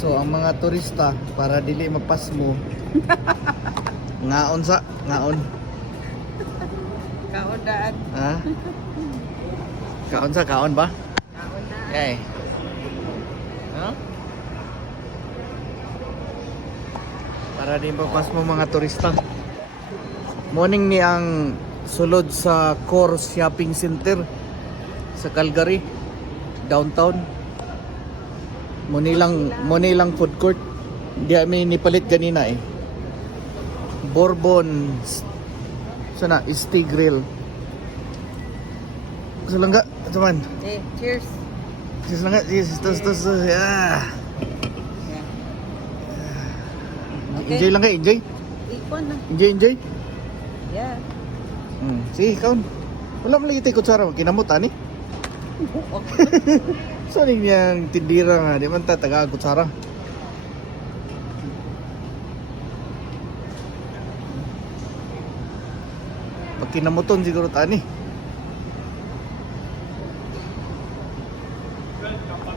So ang mga turista para dili mapas mo. Ngaon sa, ngaon. Kaundaan. Ha? Kaon sa, kaon ba? Kaundaan. Okay. Ha? Para di mapas mo mga turista. Morning ni ang sulod sa Core Shopping Center sa Calgary, downtown. Monilang food court. Di kami nipalit ganina eh. Bourbon. Sana, Stay Grill. Gusto lang ka? Ito man. Eh, cheers. Cheers lang ka. Cheers. Tos. Yeah. Okay. Enjoy lang ka. Enjoy. Ipon na. Enjoy. Yeah. Sige, kaon. Wala mo lagi tayo kutsara. Kinamot, ani? So, niyang tindira nga. Di man ta, taga-kutsara. Pag kinamuton siguro, tani.